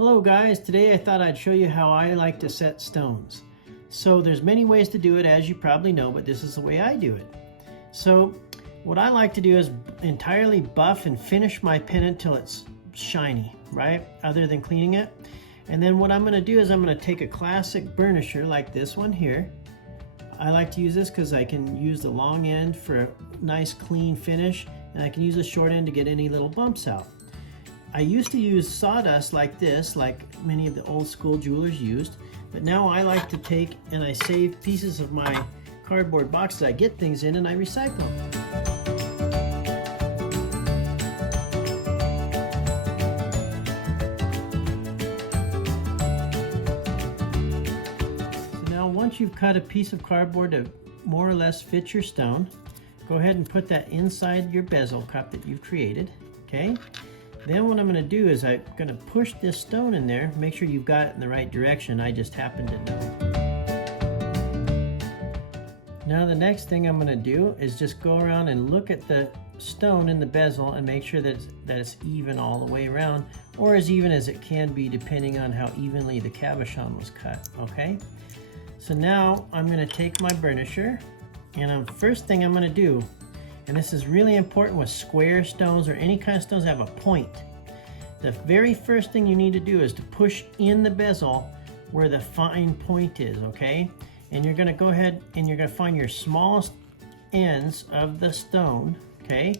Hello guys, today I thought I'd show you how I like to set stones. So there's many ways to do it, as you probably know, but this is the way I do it. So what I like to do is entirely buff and finish my pennant till it's shiny, right? Other than cleaning it. And then what I'm going to do is I'm going to take a classic burnisher like this one here. I like to use this because I can use the long end for a nice clean finish, and I can use the short end to get any little bumps out. I used to use sawdust like this, like many of the old school jewelers used, but now I like to take and I save pieces of my cardboard boxes I get things in and I recycle them. So now once you've cut a piece of cardboard to more or less fit your stone, go ahead and put that inside your bezel cup that you've created, okay? Then what I'm going to do is I'm going to push this stone in there, make sure you've got it in the right direction. I just happen to know. Now the next thing I'm going to do is just go around and look at the stone in the bezel and make sure that it's even all the way around, or as even as it can be depending on how evenly the cabochon was cut, okay? So now I'm going to take my burnisher, and first thing I'm going to do, and this is really important with square stones or any kind of stones that have a point. The very first thing you need to do is to push in the bezel where the fine point is, okay? And you're gonna go ahead and you're gonna find your smallest ends of the stone, okay?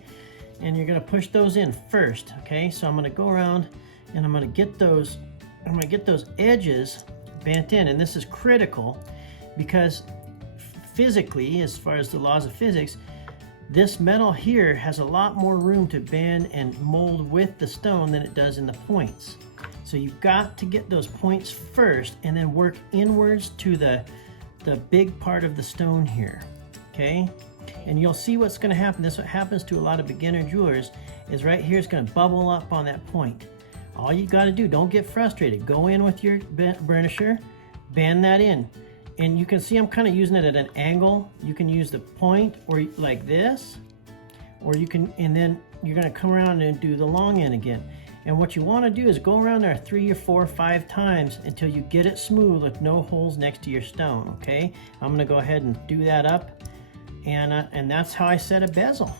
And you're gonna push those in first, okay? So I'm gonna go around and I'm gonna get those edges bent in, and this is critical because physically, as far as the laws of physics, this metal here has a lot more room to bend and mold with the stone than it does in the points. So you've got to get those points first and then work inwards to the big part of the stone here, okay? And you'll see what's going to happen. This is what happens to a lot of beginner jewelers, is right here it's going to bubble up on that point. All you got to do, don't get frustrated. Go in with your burnisher, bend that in. And you can see I'm kind of using it at an angle. You can use the point or like this, or you can, and then you're going to come around and do the long end again. And what you want to do is go around there 3 or 4 or 5 times until you get it smooth with no holes next to your stone, okay? I'm going to go ahead and do that up, and that's how I set a bezel.